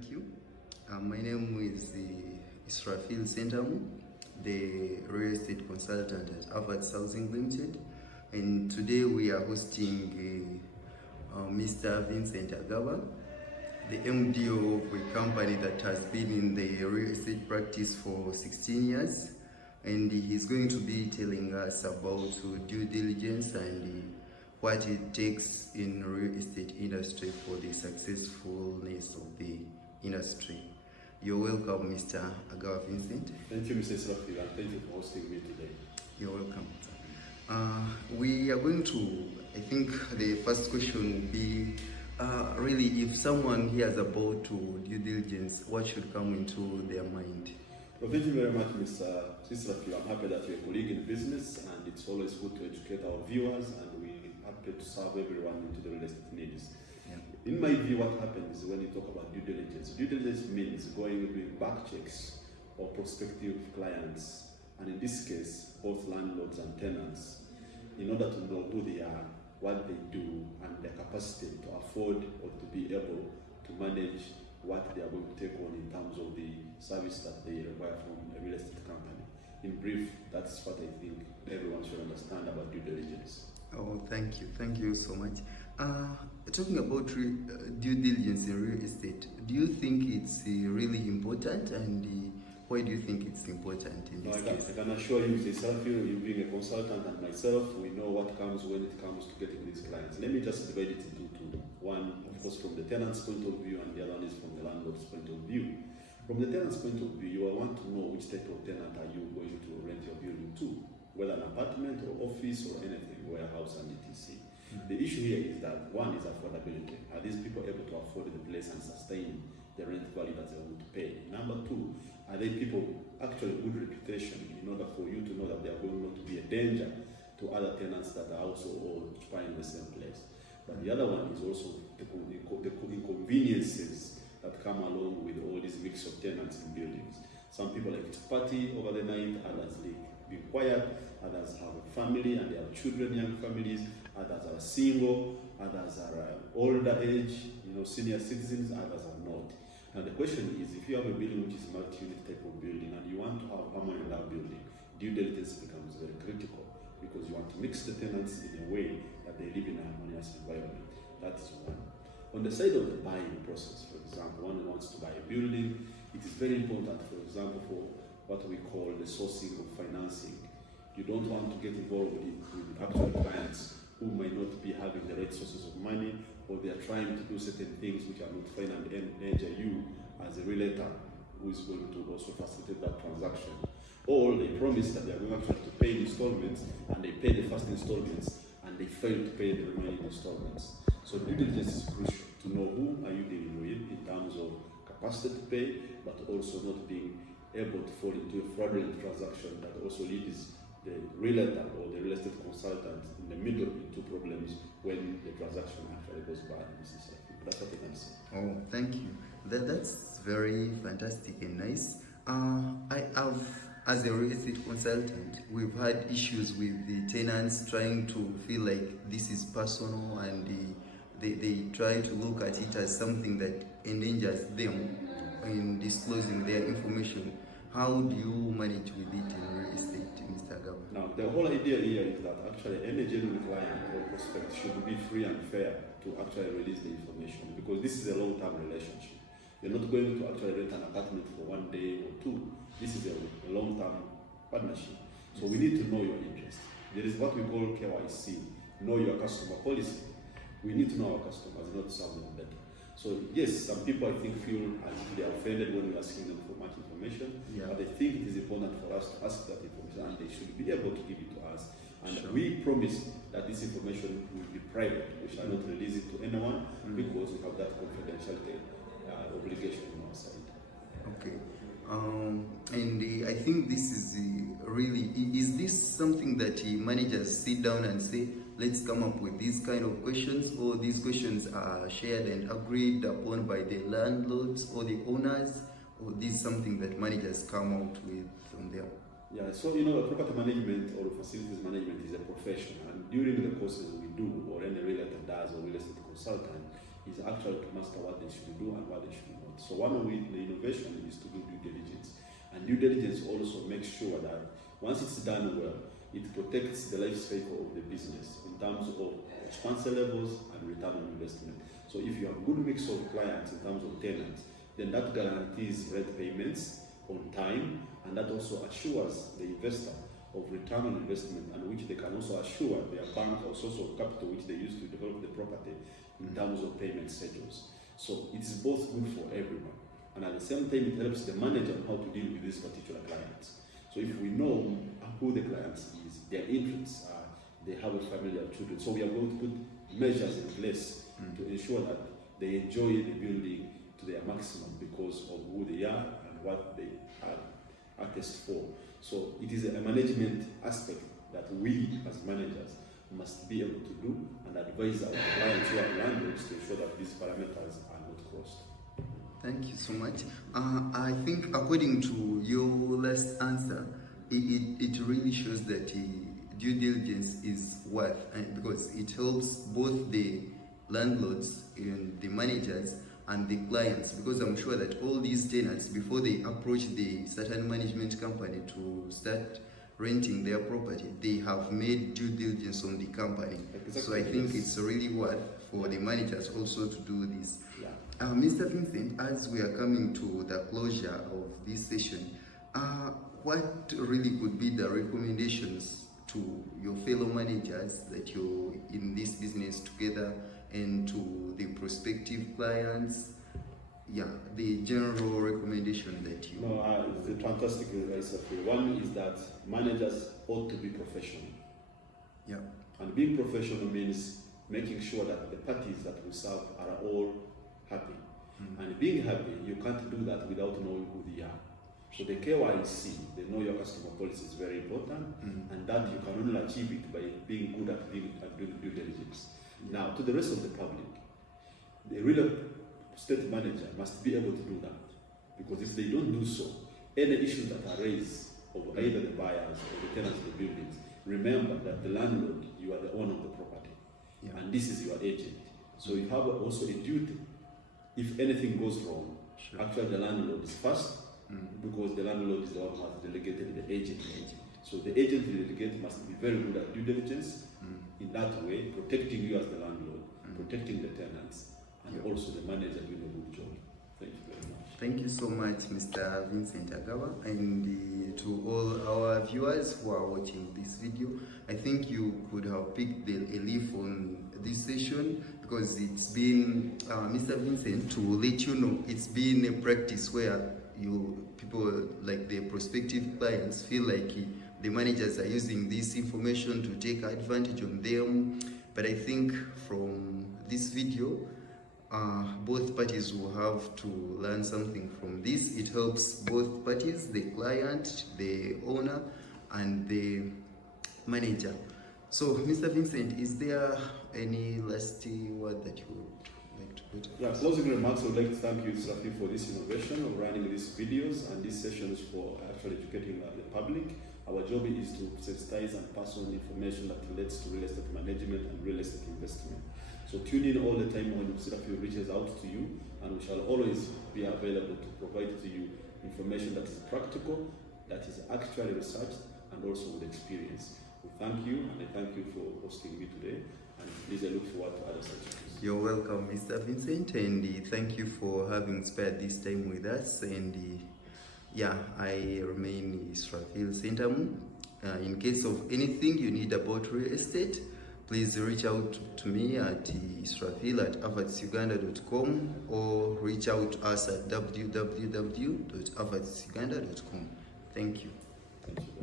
Thank you. My name is Israfil Sentamu, the real estate consultant at Avax Housing Limited, and today we are hosting Mr. Vincent Agaba, the MDO of a company that has been in the real estate practice for 16 years, and he's going to be telling us about due diligence and what it takes in real estate industry for the successfulness of the industry. You're welcome, Mr. Agaba Vincent. Thank you, Mr. Israfil, and thank you for hosting me today. You're welcome. We are going to, I think the first question will be, really, if someone hears about due diligence, what should come into their mind? Well, thank you very much, Mr. Israfil. I'm happy that you're a colleague in business, and it's always good to educate our viewers, and we're happy to serve everyone into the real estate needs. Yeah. In my view, what happens when you talk about due diligence? Due diligence means going doing back checks of prospective clients, and in this case, both landlords and tenants, in order to know who they are, what they do, and their capacity to afford or to be able to manage what they are going to take on in terms of the service that they require from a real estate company. In brief, that's what I think everyone should understand about due diligence. Oh, thank you. Thank you so much. Talking about due diligence in real estate, do you think it's really important, and why do you think it's important in this case? I can assure you, Mr. Israfil, you being a consultant and myself, we know what comes when it comes to getting these clients. Let me just divide it into two. One, of course, from the tenant's point of view, and the other one is from the landlord's point of view. From the tenant's point of view, you will want to know which type of tenant are you going to rent your building to, whether an apartment or office or anything, warehouse and etc. The issue here is that one is affordability. Are these people able to afford the place and sustain the rent value that they want to pay? Number two, are they people actually good reputation in order for you to know that they are going not to be a danger to other tenants that are also all occupying the same place? But the other one is also the inconveniences that come along with all these mix of tenants in buildings. Some people like to party over the night, others like be quiet, others have a family and they have children, young families, others are single, others are older age, senior citizens, others are not. Now the question is, if you have a building which is multi-unit type of building and you want to have harmony in that building, due diligence becomes very critical, because you want to mix the tenants in a way that they live in a harmonious environment. That is one. On the side of the buying process, for example, one wants to buy a building, it is very important, for example, for what we call the sourcing of financing. You don't want to get involved with actual clients who might not be having the right sources of money, or they are trying to do certain things which are not fine and endanger you as a realtor who is going to also facilitate that transaction. Or they promise that they are going actually to pay installments, and they pay the first installments, and they fail to pay the remaining installments. So due diligence is crucial to know who are you dealing with in terms of capacity to pay, but also not being able to fall into a fraudulent transaction that also leads the realtor or the real estate consultant in the middle into problems when the transaction actually goes bad. That's what I can say. Oh, thank you. That's very fantastic and nice. As a real estate consultant, we've had issues with the tenants trying to feel like this is personal, and they try to look at it as something that endangers them in disclosing their information. How do you manage with it in real estate, Mr. Agaba? Now, the whole idea here is that actually any genuine client or prospect should be free and fair to actually release the information, because this is a long-term relationship. You're not going to actually rent an apartment for 1 day or two. This is a long-term partnership. So we need to know your interest. There is what we call KYC, know your customer policy. We need to know our customers, not serve them better. So yes, some people I think feel as if they are offended when we're asking them for much information, but I think it is important for us to ask that information, and they should be able to give it to us. And we promise that this information will be private. We shall not release it to anyone, because we have that confidentiality obligation on our side. Okay. And I think this is really, is this something that managers sit down and say, let's come up with these kind of questions, or these questions are shared and agreed upon by the landlords or the owners, or this is something that managers come out with from there? Yeah, so property management or facilities management is a profession, and during the courses we do, or any realtor does, or real estate consultant, is actually to master what they should do and what they should not. So one of the innovation is to do due diligence. And due diligence also makes sure that once it's done well, it protects the life cycle of the business in terms of expense levels and return on investment. So if you have a good mix of clients in terms of tenants, then that guarantees rent payments on time, and that also assures the investor of return on investment, and which they can also assure their bank or source of capital which they use to develop the property in terms of payment schedules. So it is both good for everyone, and at the same time it helps the manager on how to deal with these particular clients. So if we know who the clients is, their interests are, they have a family of children, so we are going to put measures in place to ensure that they enjoy the building to their maximum because of who they are and what they are attest for. So it is a management aspect that we as managers must be able to do and advise our clients who are landlords to ensure that these parameters are not crossed. Thank you so much. I think according to your last answer, it really shows that due diligence is worth, because it helps both the landlords and the managers and the clients, because I'm sure that all these tenants, before they approach the certain management company to start renting their property, they have made due diligence on the company. Exactly. So I think it's really worth for the managers also to do this. Yeah. Mr. Vincent, as we are coming to the closure of this session, what really could be the recommendations to your fellow managers that you're in this business together, and to the prospective clients? Yeah, the general recommendation that you... No, it's a fantastic advice. One is that managers ought to be professional. Yeah. And being professional means making sure that the parties that we serve are all happy. And being happy, you can't do that without knowing who they are. So the KYC, the Know Your Customer policy, is very important, and that you can only achieve it by being good at doing due diligence. Now, to the rest of the public, the real estate manager must be able to do that, because if they don't do so, any issues that are raised of either the buyers or the tenants of the buildings, remember that the landlord, you are the owner of the property, and this is your agent. So you have also a duty. If anything goes wrong, actually the landlord is first, because the landlord is the one who has delegated the agent. So the agent delegate must be very good at due diligence, in that way, protecting you as the landlord, protecting the tenants, and also the manager doing a good job. Thank you very much. Thank you so much, Mr. Vincent Agawa, and to all our viewers who are watching this video. I think you could have picked a leaf on this session, because it's been, Mr. Vincent, to let you know, it's been a practice where people like the prospective clients feel like the managers are using this information to take advantage on them. But I think from this video, both parties will have to learn something from this. It helps both parties, the client, the owner, and the manager. So, Mr. Vincent, is there any last word that you would like to put? Yeah, closing remarks, I would like to thank you, Srafi, for this innovation of running these videos and these sessions for actually educating the public. Our job is to sensitize and pass on information that relates to real estate management and real estate investment. So tune in all the time when Srafi reaches out to you, and we shall always be available to provide to you information that is practical, that is actually researched, and also with experience. We thank you, and I thank you for hosting me today, and please I look forward to other sessions. You're welcome, Mr. Vincent, and thank you for having spared this time with us. And yeah, I remain Israfil Sentamu. In case of anything you need about real estate, please reach out to me at israfil@avatsuganda.com, or reach out to us at www.avatsuganda.com. Thank you. Thank you.